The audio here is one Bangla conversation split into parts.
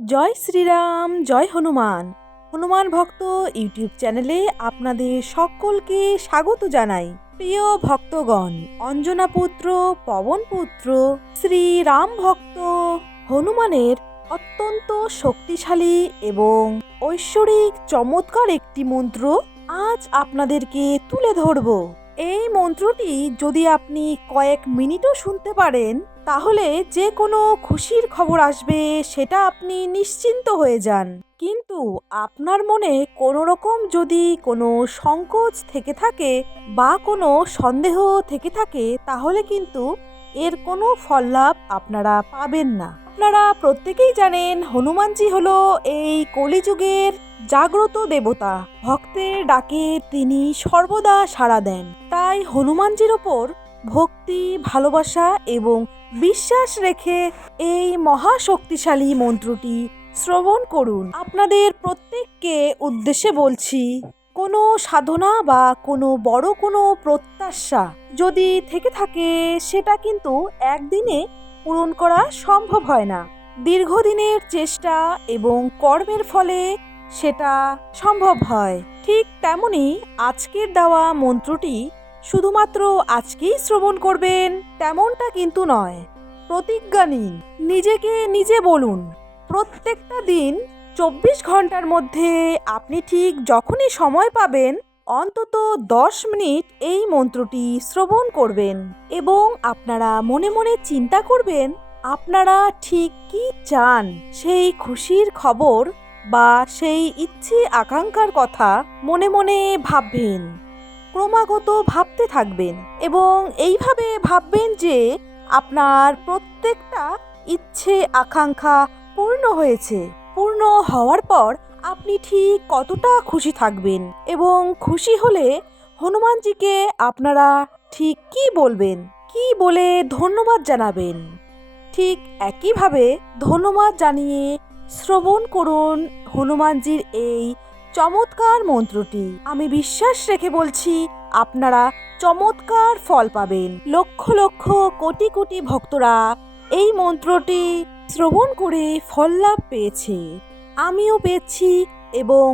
জয় শ্রীরাম, জয় হনুমান। হনুমান ভক্ত ইউটিউব চ্যানেলে আপনাদের সকলকে স্বাগত জানাই। প্রিয় ভক্তগণ, অঞ্জনা পুত্র পবন পুত্র শ্রীরাম ভক্ত হনুমানের অত্যন্ত শক্তিশালী এবং ঐশ্বরিক চমৎকার একটি মন্ত্র আজ আপনাদেরকে তুলে ধরব। এই মন্ত্রটি যদি আপনি কয়েক মিনিটও শুনতে পারেন তাহলে যে কোনো খুশির খবর আসবে সেটা আপনি নিশ্চিন্ত হয়ে যান। কিন্তু আপনার মনে কোনো রকম যদি কোনো সংকোচ থেকে থাকে বা কোনো সন্দেহ থেকে থাকে তাহলে কিন্তু এর কোনো ফল লাভ আপনারা পাবেন না। আপনারা প্রত্যেকেই জানেন হনুমানজি হলো এই কলিযুগের জাগ্রত দেবতা। ভক্তের ডাকে তিনি সর্বদা সাড়া দেন। তাই হনুমানজির ওপর ভক্তি, ভালোবাসা এবং বিশ্বাস রেখে এই মহাশক্তিশালী মন্ত্রটি শ্রবণ করুন। আপনাদের প্রত্যেককে উদ্দেশ্যে বলছি, কোনো সাধনা বা কোনো বড় কোনো প্রত্যাশা যদি থেকে থাকে সেটা কিন্তু একদিনে পূরণ করা সম্ভব হয় না। দীর্ঘদিনের চেষ্টা এবং কর্মের ফলে সেটা সম্ভব হয়। ঠিক তেমনি আজকের দেওয়া মন্ত্রটি শুধুমাত্র আজকেই শ্রবণ করবেন তেমনটা কিন্তু নয়। প্রতিজ্ঞা নিন, নিজেকে নিজে বলুন, প্রত্যেকটা দিন 24 ঘন্টার মধ্যে আপনি ঠিক যখনই সময় পাবেন অন্তত 10 মিনিট এই মন্ত্রটি শ্রবণ করবেন এবং আপনারা মনে মনে চিন্তা করবেন আপনারা ঠিক কি চান, সেই খুশির খবর বা সেই ইচ্ছে আকাঙ্ক্ষার কথা মনে মনে ভাববেন। ক্রমাগত ভাবতে থাকবেন এবং এইভাবে ভাববেন যে আপনার প্রত্যেকটা ইচ্ছে আকাঙ্ক্ষা পূর্ণ হয়েছে। পূর্ণ হওয়ার পর আপনি ঠিক কতটা খুশি থাকবেন এবং খুশি হলে হনুমানজিকে আপনারা ঠিক কি বলবেন, কি বলে ধন্যবাদ জানাবেন। ঠিক একইভাবে ধন্যবাদ জানিয়ে শ্রবণ করুন হনুমানজির এই চমৎকার মন্ত্রটি। আমি বিশ্বাস রেখে বলছি আপনারা চমৎকার ফল পাবেন। লক্ষ লক্ষ কোটি কোটি ভক্তরা এই মন্ত্রটি শ্রবণ করে ফল লাভ পেয়েছে, আমিও পেয়েছি এবং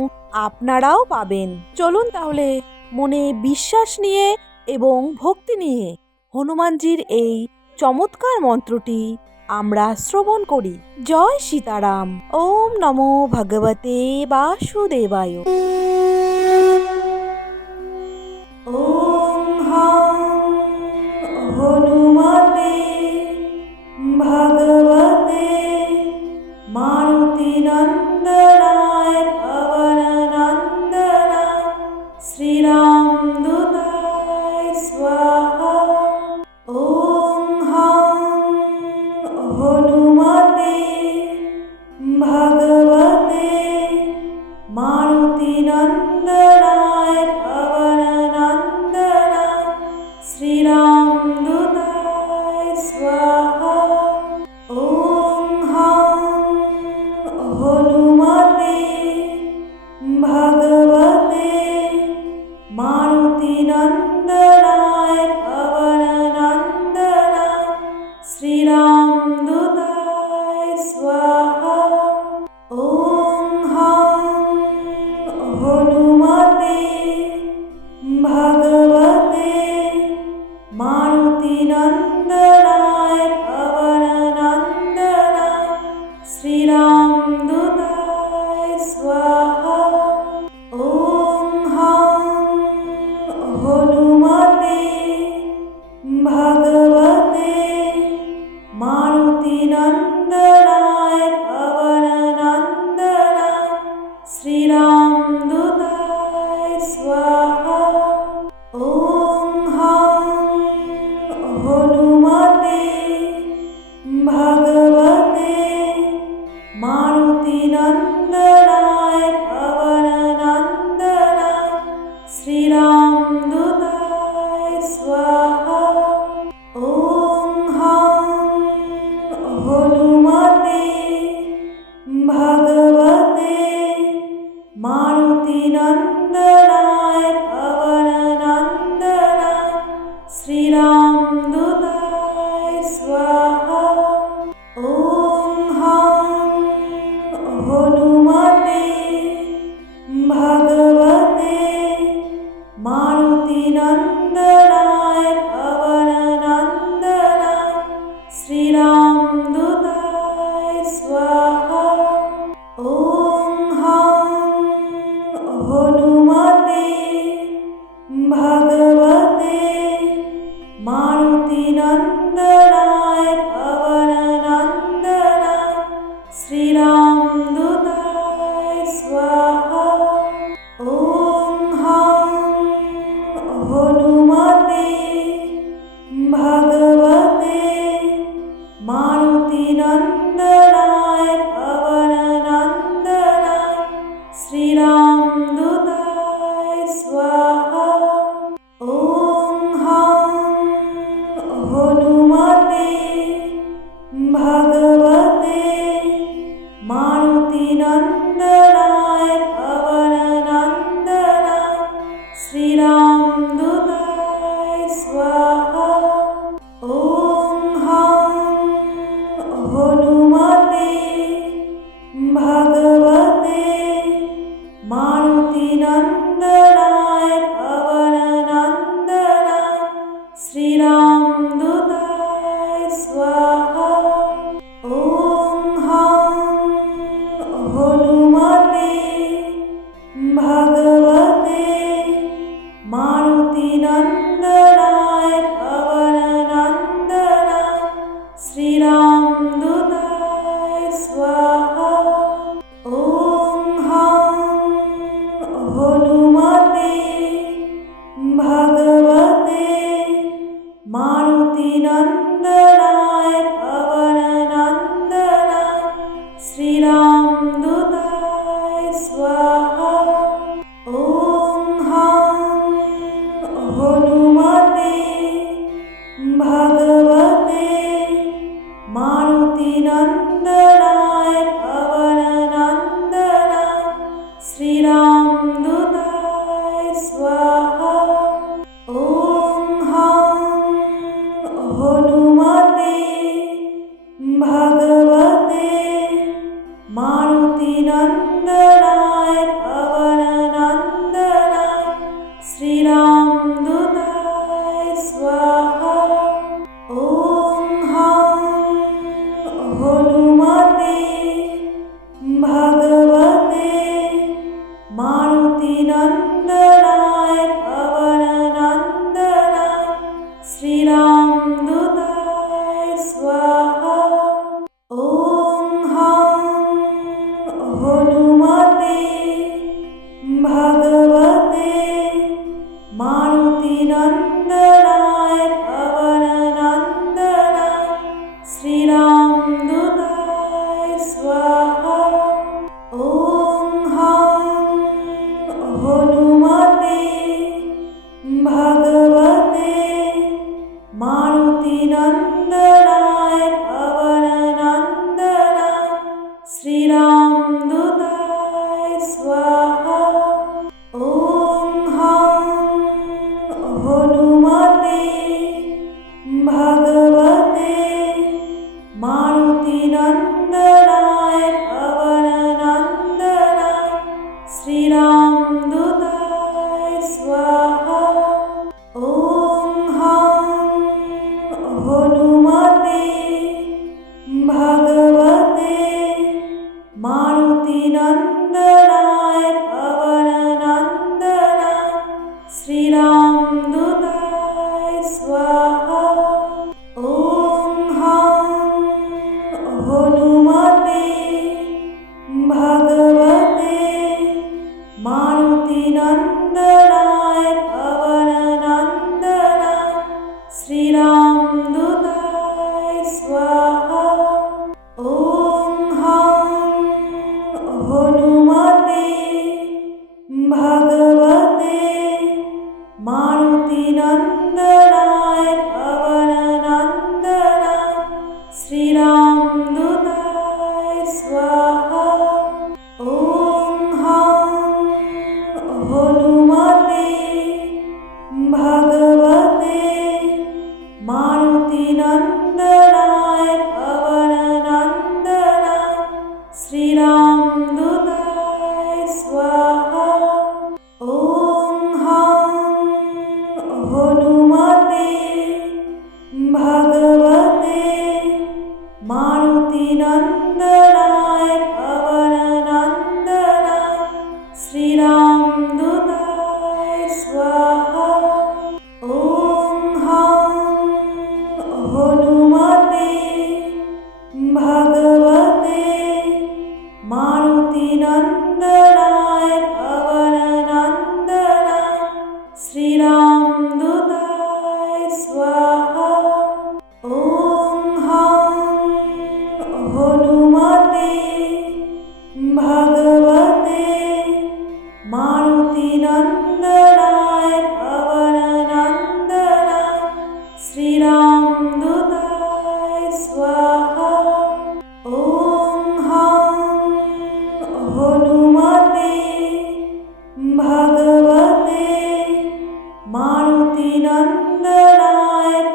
আপনারাও পাবেন। চলুন তাহলে মনে বিশ্বাস নিয়ে এবং ভক্তি নিয়ে হনুমানজির এই চমৎকার মন্ত্রটি আমরা শ্রবণ করি। জয় সীতারাম। ওম নমো ভগবতে বাসুদেবায়। ওম হং হনুমতে ভগবতে মারুতি নন্দনায় পবন নন্দনায় শ্রীরাম দূতায় স্বাহা। ওম হং হনুমতে ভগবতে মারুতি নন্দনায় পবন নন্দনায় শ্রীরাম দূতায় স্বাহা। ওম হং হনুমতে ভগবতে মারুতি নন্দনায় পবন নন্দনায় শ্রীরাম দূতায় স্বাহা। ওম হং হনুমতে ভগবতে মারুতি নন্দনায় পবন নন্দনায় শ্রীরাম দূতায় স্বাহা। ওম হং হনুমতে ভগবতে মারুতি নন্দনায় পবন নন্দনায় শ্রীরাম দূতায় স্বাহা। ওম হং হনুমতে ভগবতে মারুতি নন্দনায় পবন নন্দনায় শ্রীরাম দূতায় স্বাহা। ওম হং হনুমতে ভগবতে মারুতি নন্দনায় পবন নন্দনায় শ্রীরাম দূতায় স্বাহা। ওম হং হনুমতে ভগবতে মারুতিনন্দনায় পবননন্দনায় শ্রীরামদূতায় স্বাহা। ওং হং হনুমতে ভগবতে মারুতিনন্দনায় পবননন্দনায় শ্রীরামদূতায় স্বাহা। ওং হং হনুমতে ভগবতে মারুতিনন্দনায় পবননন্দনায় শ্রীরামদূতায় স্বাহা। ওং হং হনুমতে ভগবতে মারুতিনন্দনায় পবননন্দনায় শ্রীরামদূতায় স্বাহা। ওং হং হনুমতে ভগবতে মারুতিনন্দনায় পবননন্দনায় শ্রীরামদূতায় স্বাহা। ওং হং হনুমতে ভগবতে মারুতিনন্দনায় পবননন্দনায় শ্রীরামদূতায় স্বাহা। ওং হং হনুমতে ভগবতে মারুতিনন্দনায় পবননন্দনায় শ্রীরামদূতায় স্বাহা। ওং হং হনুমতে ভগবতে মারুতিনন্দনায় পবননন্দনায় শ্রীরামদূতায় স্বাহা। ওং হং হনুমতে ভগবতে মারুতিনন্দনায় পবননন্দনায় শ্রীরামদূতায় স্বাহা। ওং হং হনুমতে ভগবতে মারুতিনন্দনায় পবননন্দনায় শ্রীরামদূতায় স্বাহা। ওং হং হনুমতে ভগবতে মারুতিনন্দনায় পবননন্দনায় শ্রীরামদূতায় স্বাহা। ওং হং হনুমতে ভগবতে মারুতিনন্দনায় পবননন্দনায় শ্রীরামদূতায় স্বাহা। ওং হং হনুমতে ভগবতে মারুতিনন্দনায় পবননন্দনায় শ্রীরামদূতায় স্বাহা। ওং হং হনুমতে ভগবতে মারুতিনন্দনায় পবননন্দনায় শ্রীরামদূতায় স্বাহা। ওং হং হনুমতে ভগবতে মারুতিনন্দনায় পবননন্দনায় শ্রীরামদূতায় স্বাহা। ওং হং হনুমতে श्रीरामदूताय स्वाहा। ॐ हं हनुमते भगवते मारुतिनन्दनाय पवननन्दनाय श्रीरामदूताय स्वाहा। ॐ हं हनुमते भगवते मारुतिनन्दनाय पवननन्दनाय श्रीरामदूताय स्वाहा। ॐ हं हनुमते भगवते मारुतिनन्दनाय पवननन्दनाय श्रीरामदूताय स्वाहा। ॐ हं हनुमते भगवते मारुतिनन्दनाय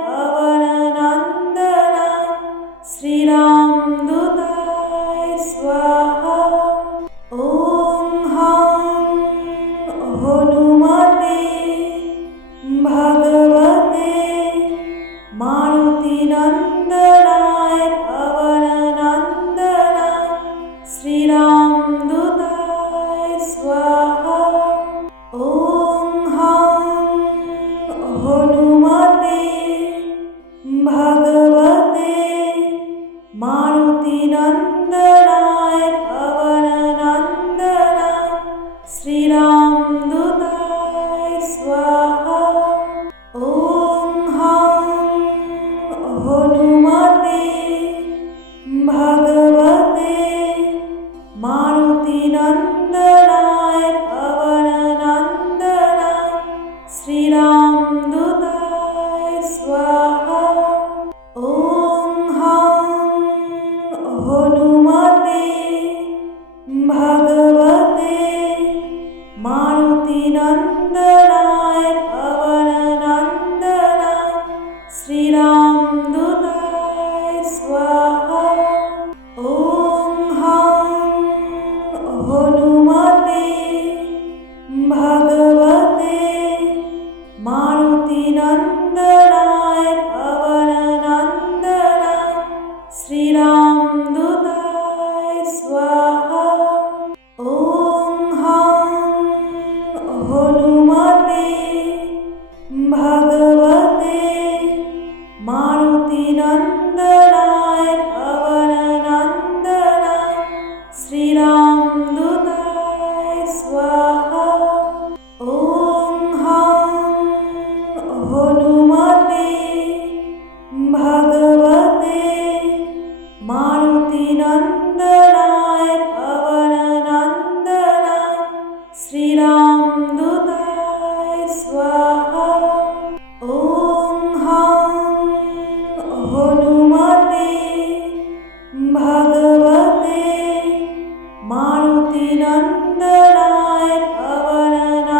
पवननन्दनाय श्रीरामदूताय स्वाहा। ॐ हं हनुमते भगवते मारुतिनन्दनाय पवननन्दनाय श्रीरामदूताय स्वाहा। ॐ हं हनुमते भगवते मारुतिनन्दनाय पवननन्दनाय श्रीरामदूताय स्वाहा। ॐ हं हनुमते भगवते मारुतिनन्दनाय पवननन्दनाय श्रीरामदूताय स्वाहा। ॐ हं हनुमते भगवते मारुतिनन्दनाय पवननन्दनाय श्रीरामदूताय स्वाहा। ॐ हं हनुमते भगवते मारुतिनन्दनाय पवननन्दनाय श्रीरामदूताय स्वाहा। ॐ हं हनुमते भगवते मारुतिनन्दनाय पवननन्दनाय श्रीरामदूताय स्वाहा। ॐ हं हनुमते भगवते मारुतिनन्दनाय पवननन्दनाय श्रीरामदूताय स्वाहा। ॐ हं हनुमते भगवते मारुतिनन्दनाय पवननन्दनाय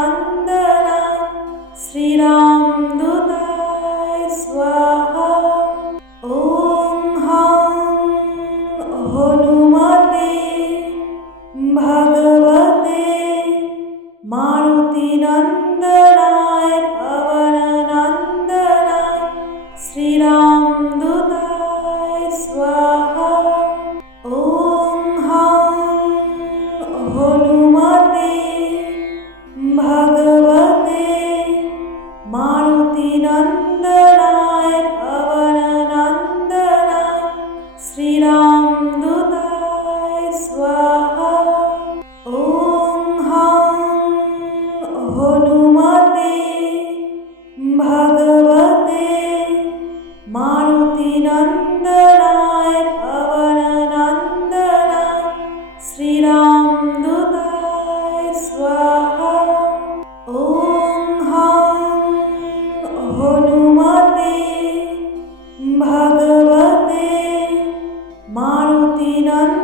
श्रीरामदूताय स्वाहा। ॐ हं हनुमते भगवते मारुतिनन्दनाय पवननन्दनाय श्रीरामदूताय स्वाहा। ॐ हं हनुमते भगवते मारुतिनन्दनाय पवननन्दनाय श्रीरामदूताय स्वाहा। ॐ हं हनुमते भगवते मारुतिनन्दनाय पवननन्दनाय श्रीरामदूताय स्वाहा। ॐ हं हनुमते भगवते मारुतिनन्दनाय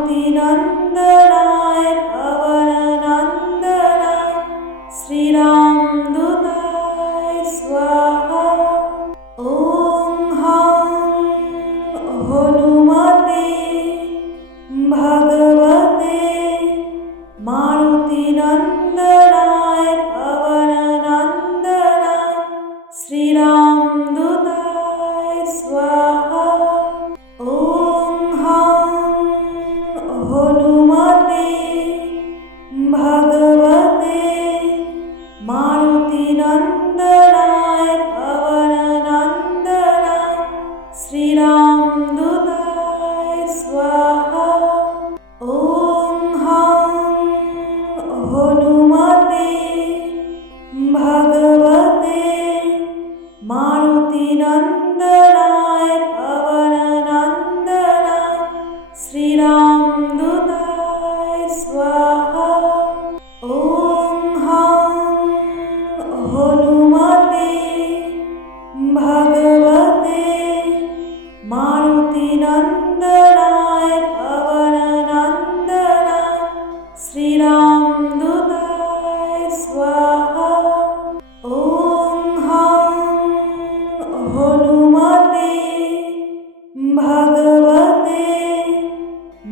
मारुतिनन्दनाय पवननन्दनाय श्रीरामदूताय स्वाहा। ॐ हं हनुमते भगवते मारुतिनन्दनाय पवननन्दनाय श्रीरामदूताय स्वाहा। ॐ हं हनुमते भगवते मारुतिनन्दनाय पवननन्दनाय श्रीरामदूताय स्वाहा। ॐ हं हनुमते भगवते मारुतिनन्दनाय पवननन्दनाय श्रीरामदूताय स्वाहा। ॐ हं हनुमते भगवते मारुतिनन्दनाय पवननन्दनाय श्रीरामदूताय स्वाहा। ॐ हं हनुमते भगवते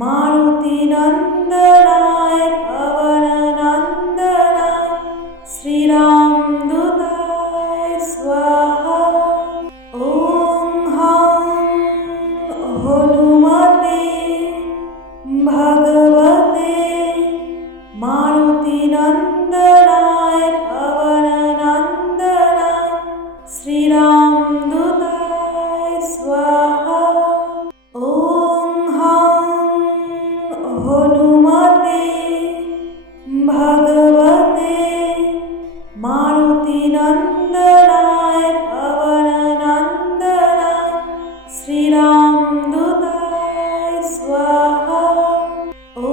मारुतिनन्दनाय पवननन्दनाय श्रीरामदूताय स्वाहा। ॐ हं हनुमते भगवते मारुतिनन्दनाय पवननन्दनाय श्रीरामदूताय स्वाहा। ॐ हं हनुमते भगवते मारुतिनन्दनाय पवननन्दनाय श्रीरामदूताय स्वाहा। ॐ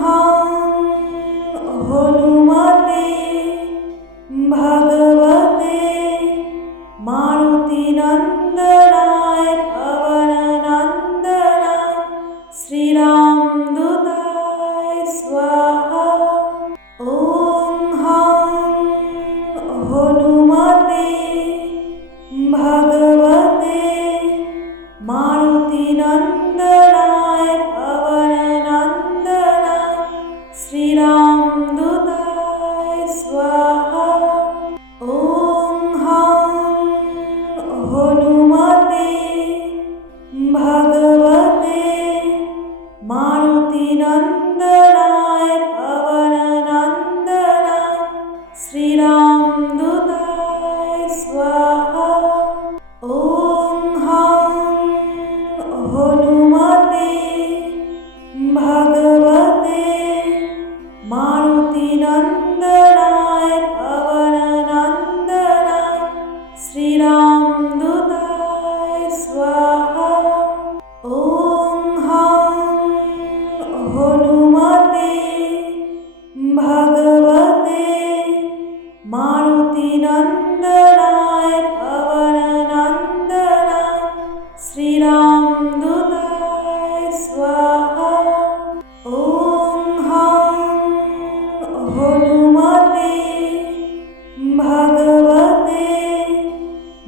हं हनुमते भगवते मारुतिनन्दनाय पवननन्दनाय श्रीरामदूताय स्वाहा। ॐ हं हनुमते भगवते मारुतिनन्दनाय पवननन्दनाय श्रीरामदूताय स्वाहा। ॐ हं हनुमते भगवते मारुतिनन्दनाय पवननन्दनाय श्रीरामदूताय स्वाहा। ॐ हं हनुमते भगवते मारुतिनन्दनाय पवननन्दनाय श्रीरामदूताय स्वाहा। ॐ हं हनुमते भगवते मारुतिनन्दनाय पवननन्दनाय श्रीरामदूताय स्वाहा। ॐ हं हनुमते भगवते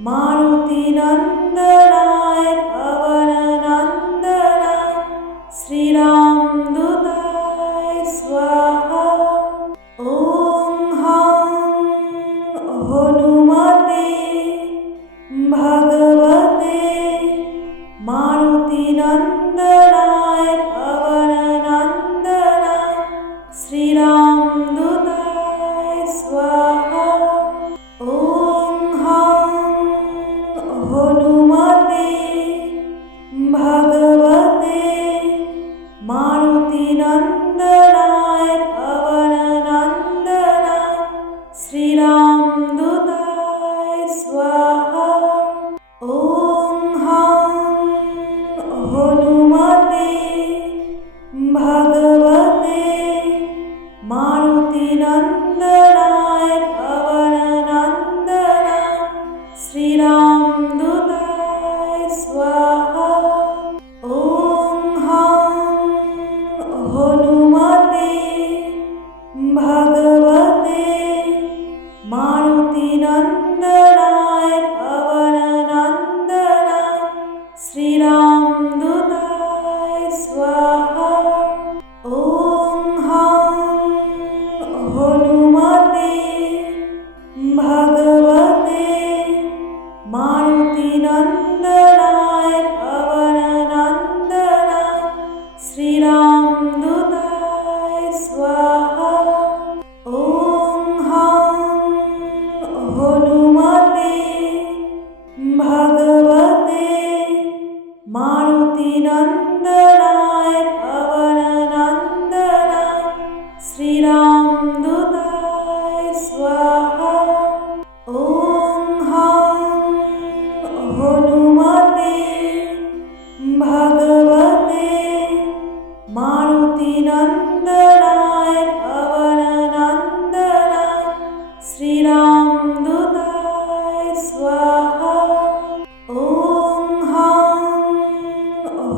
मारुतिनन्दनाय पवननन्दनाय श्रीरामदूताय स्वाहा। ॐ हं हनुमते भगवते मारुतिनन्दनाय पवननन्दनाय श्रीरामदूताय स्वाहा। ॐ हं हनुमते भगवते स्वाहा। ॐ हं हनुमते भगवते मारुतिनन्दनाय पवननन्दनाय श्रीरामदूताय स्वाहा। ॐ हं हनुमते भगवते मारुतिनन्दनाय पवननन्दनाय श्रीरामदूताय स्वाहा। ॐ हं हनुमते भगवते मारुतिनन्दनाय पवननन्दनाय श्रीरामदूताय स्वाहा। ॐ हं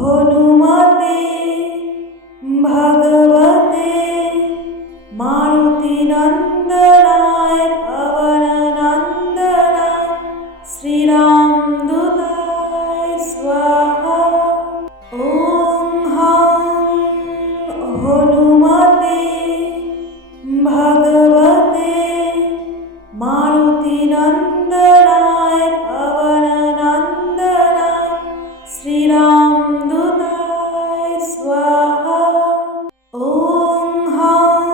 हनुमते भगवते मारुतिनन्दनाय पवननन्दनाय श्रीरामदूताय स्वाहा। ॐ हं हनुमते भगवते मारुतिनन्दनाय पवननन्दनाय श्रीरामदूताय स्वाहा। ॐ हं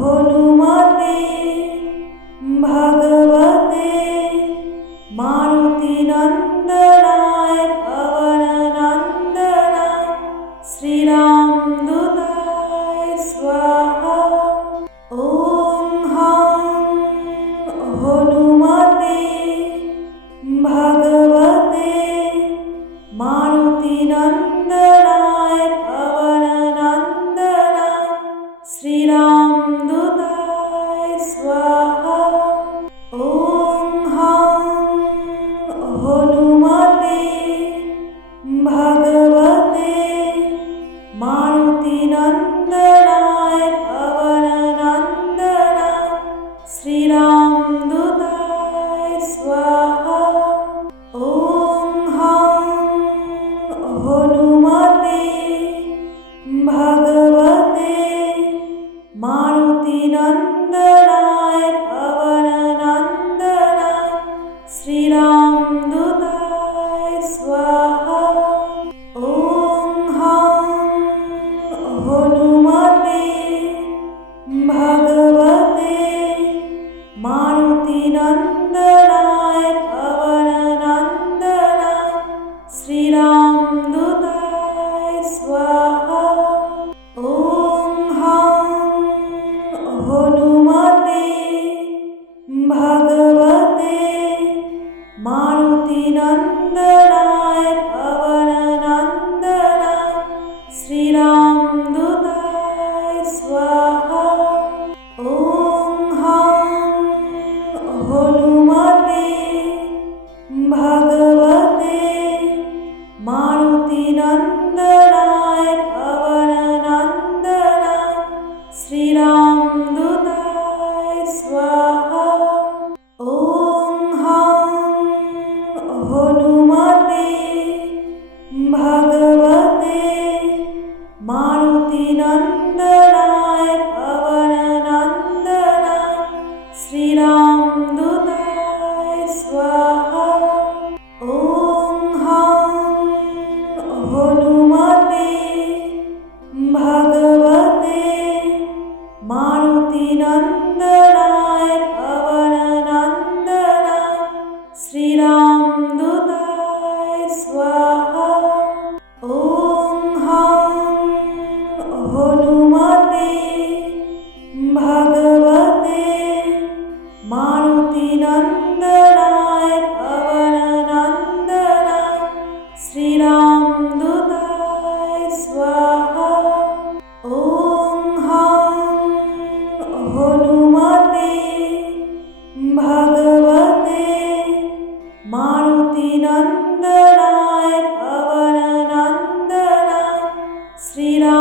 हनुमते भगवते मारुतिनन्दनाय पवननन्दनाय श्रीरामदूताय स्वाहा। ॐ हं हनुमते भगवते मारुतिनन्दनाय पवननन्दनाय श्रीरामदूताय स्वाहा। ॐ हं हनुमते भगवते मारुतिनन्दनाय पवननन्दनाय श्रीरामदूताय स्वाहा। ॐ हं हनुमते भगवते मारुतिनन्दनाय पवननन्दनाय श्रीरामदूताय स्वाहा। ॐ हं हनुमते भगवते मारुतिनन्दनाय पवननन्दनाय श्रीरामदूताय स्वाहा। ॐ हं हनुमते भगवते मारुतिनन्दनाय पवननन्दनाय श्रीरामदूताय स्वाहा। ॐ हं हनुमते भगवते मारुतिनन्दनाय पवननन्दनाय श्रीरामदूताय स्वाहा। ॐ हं हनुमते भगवते मारुतिनन्दनाय पवननन्दनाय श्रीरामदूताय स्वाहा। ॐ हं हनुमते भगवते मारुतिनन्दनाय पवननन्दनाय श्रीरामदूताय स्वाहा। ॐ हं हनुमते भगवते मारुतिनन्दनाय पवननन्दनाय श्रीरामदूताय स्वाहा। ॐ हं हनुमते भगवते मारुतिनन्दनाय पवननन्दनाय श्रीराम